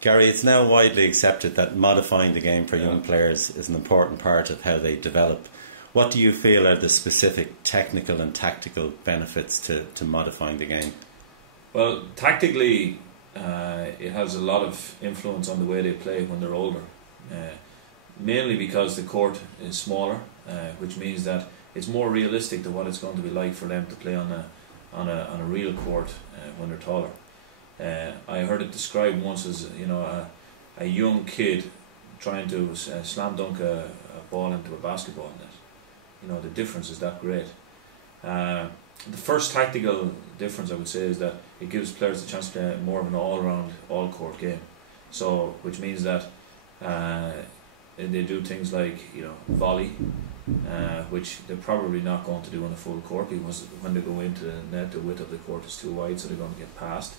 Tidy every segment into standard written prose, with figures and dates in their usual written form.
Garry, it's now widely accepted that modifying the game for young players is an important part of how they develop. What do you feel are the specific technical and tactical benefits to modifying the game? Well, tactically, it has a lot of influence on the way they play when they're older. Mainly because the court is smaller, which means that it's more realistic to what it's going to be like for them to play on a real court when they're taller. I heard it described once as, you know, a young kid trying to slam dunk a ball into a basketball net. You know, the difference is that great. The first tactical difference I would say is that it gives players a chance to play more of an all-round, all-court game. So, which means that they do things like, you know, volley, which they're probably not going to do on a full court, because when they go into the net, the width of the court is too wide, so they're going to get past.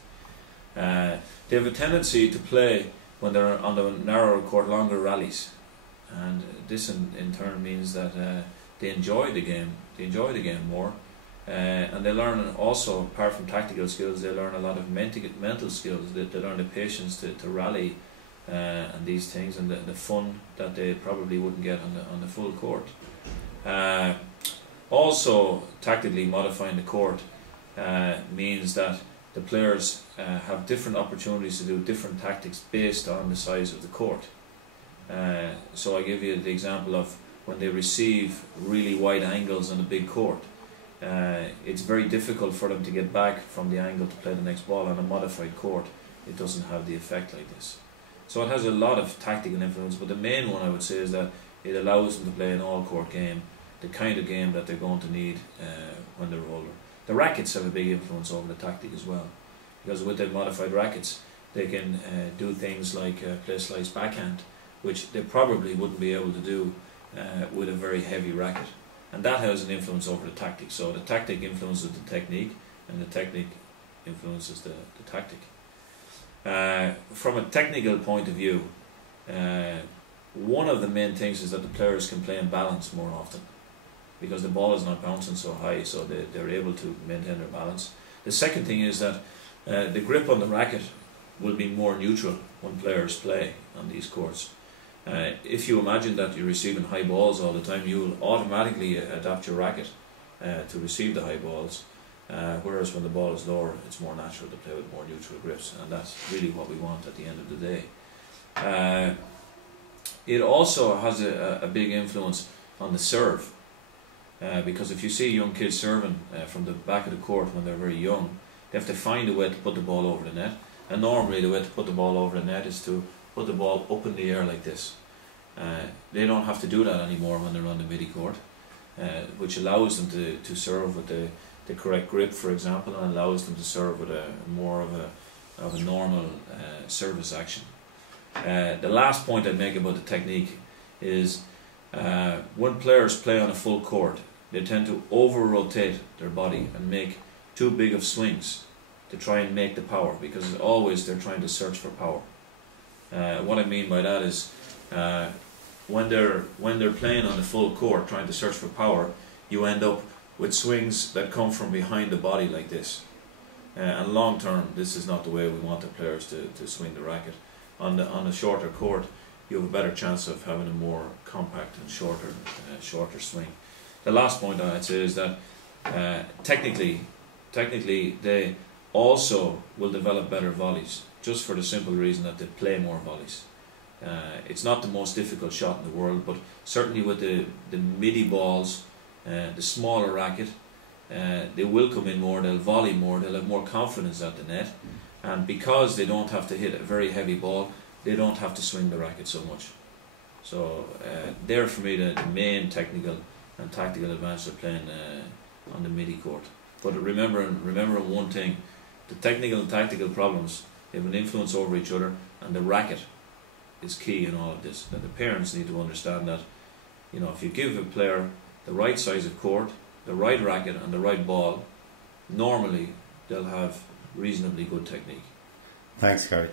They have a tendency to play, when they're on the narrower court, longer rallies, and this in turn means that they enjoy the game. They enjoy the game more, and they learn also, apart from tactical skills, they learn a lot of mental skills. They learn the patience to rally, and these things, and the fun that they probably wouldn't get on the full court. Also, tactically modifying the court means that the players have different opportunities to do different tactics based on the size of the court. So I give you the example of when they receive really wide angles on a big court. It's very difficult for them to get back from the angle to play the next ball. On a modified court, it doesn't have the effect like this. So it has a lot of tactical influence, but the main one I would say is that it allows them to play an all-court game, the kind of game that they're going to need when they're older. The rackets have a big influence over the tactic as well, because with the modified rackets they can do things like play slice backhand, which they probably wouldn't be able to do with a very heavy racket, and that has an influence over the tactic. So the tactic influences the technique, and the technique influences the tactic. From a technical point of view, one of the main things is that the players can play in balance more often, because the ball is not bouncing so high, so they're able to maintain their balance. The second thing is that the grip on the racket will be more neutral when players play on these courts. If you imagine that you're receiving high balls all the time, you will automatically adapt your racket to receive the high balls, whereas when the ball is lower, it's more natural to play with more neutral grips, and that's really what we want at the end of the day. It also has a big influence on the serve, because if you see young kids serving from the back of the court when they're very young, they have to find a way to put the ball over the net, and normally the way to put the ball over the net is to put the ball up in the air like this. They don't have to do that anymore when they're on the midi court, which allows them to serve with the correct grip, for example, and allows them to serve with a more of a normal service action. The last point I'd make about the technique is when players play on a full court, they tend to over-rotate their body and make too big of swings to try and make the power, because always they're trying to search for power. What I mean by that is when they're playing on the full court trying to search for power, you end up with swings that come from behind the body like this. And long term, this is not the way we want the players to swing the racket. On a shorter court, you have a better chance of having a more compact and shorter swing. The last point I'd say is that technically they also will develop better volleys, just for the simple reason that they play more volleys. It's not the most difficult shot in the world, but certainly with the midi balls, the smaller racket, they will come in more, they'll volley more, they'll have more confidence at the net, and because they don't have to hit a very heavy ball, they don't have to swing the racket so much. So they're for me the main technical and tactical advantage of playing on the midi court. But remember one thing: the technical and tactical problems, they have an influence over each other, and the racket is key in all of this. That the parents need to understand that, you know, if you give a player the right size of court, the right racket and the right ball, normally they'll have reasonably good technique. Thanks, Garry.